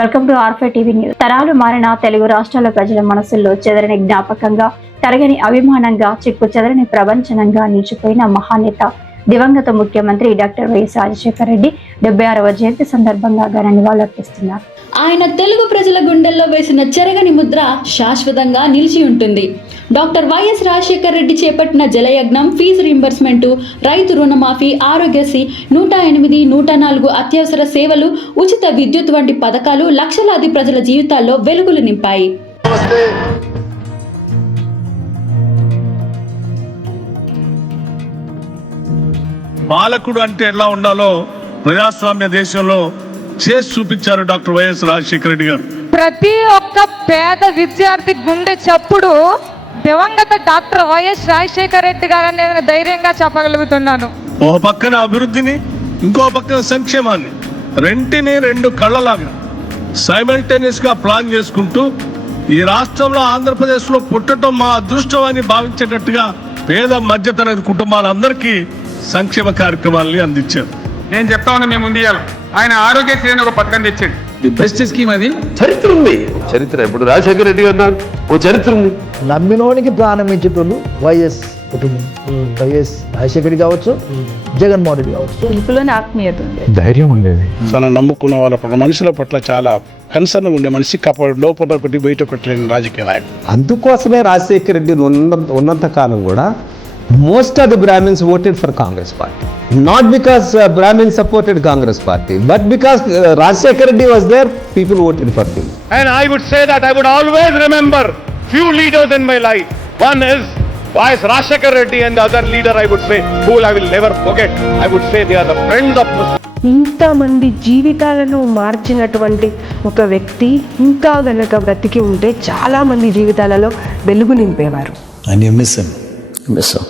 Welcome to R5 TV news. తరాలు మారిన తెలుగు రాష్ట్రాల ప్రజల మనసుల్లో చెదరని జ్ఞాపకంగా, తరగని అభిమానంగా, చిక్కు చెదరని ప్రపంచనంగా నిలిచిపోయిన మహానేత దివంగత ముఖ్యమంత్రి డాక్టర్ వైఎస్ రాజశేఖర రెడ్డి 76వ జయంతి సందర్భంగా ఘన నివాళులర్పిస్తున్నారు. ఆయన తెలుగు ప్రజల గుండెల్లో వేసిన చెరగని ముద్ర శాశ్వతంగా నిలిచి ఉంటుంది. డాక్టర్ వైఎస్ రాజశేఖర రెడ్డి చేపట్టిన జలయజ్ఞం, ఫీజు రీంబర్స్మెంట్, రైతు రుణమాఫీ, ఆరోగ్యశ్రీ, 108, 104 అత్యవసర సేవలు, ఉచిత విద్యుత్ వంటి పథకాలు లక్షలాది ప్రజల జీవితాల్లో వెలుగులు నింపాయి. పాలకుడు అంటే ఎలా ఉండాలో ప్రజాస్వామ్య దేశంలో చేసి చూపించారు డాక్టర్ వైఎస్ రాజశేఖర రెడ్డి గారు. ప్రతి ఒక్క పేద విద్యార్థి గుండె చప్పుడు దివంగత డాక్టర్ వైఎస్ రాజశేఖర రెడ్డి గారని నేను ధైర్యంగా చెప్పగలుగుతున్నాను. ఒక పక్కన అభివృద్ధిని, ఇంకో పక్కన సంక్షేమాన్ని, రెంటిని రెండు కళ్ళలాగా సైమల్టేనియస్ గా ప్లాన్ చేసుకుంటూ ఈ రాష్ట్రంలో, ఆంధ్రప్రదేశ్లో పుట్టడం మా అదృష్టం అని భావించేటట్టుగా పేద మధ్యతరగతి కుటుంబాలందరికీ సంక్షేమ కార్యక్రమాలని అందించారు. నేను చెప్తా ఉన్నా, మేము ముందు ఆయన ఆరోగ్యశ్రీ అని ఒక పథకం తెచ్చాడు. బెస్ట్ స్కీమ్ అది. చరిత్ర ఉంది. చరిత్ర ఇప్పుడు రాజశేఖర రెడ్డి గారు ఓ చరిత్ర ఉంది. నమ్మినోనికి ప్రాణం ఇచ్చేటోళ్ళు వైఎస్ కుటుంబం. వైఎస్ రాజశేఖర రెడ్డి కావచ్చు, జగన్మోహన్ రెడ్డి కావచ్చు. ఇంట్లోనే ఆత్మీయత ఉంది, ధైర్యం ఉండేది. తన నమ్ముకున్న వాళ్ళ పట్ల, మనుషుల పట్ల చాలా కన్సర్న్ ఉండే మనిషి. లోపల ఒకటి బయట ఒకటి రాజకీయ నాయకుడు. అందుకోసమే రాజశేఖర రెడ్డి ఉన్నంత కాలం కూడా most of the Brahmins voted for Congress party. Not because Brahmins supported Congress party, but because Rajశేఖర Reddy was there, people voted for him. And I would say that I would always remember few leaders in my life. One is Vice Rajశేఖర Reddy, and the other leader I would say, who I will never forget, I would say they are the friends of Muslims. ఇంతమంది జీవితాలను మార్చినటువంటి ఒక వ్యక్తి ఇంకా గనక బ్రతికి ఉంటే చాలా మంది జీవితాలలో వెలుగు నింపేవారు. And you miss him. Miss him.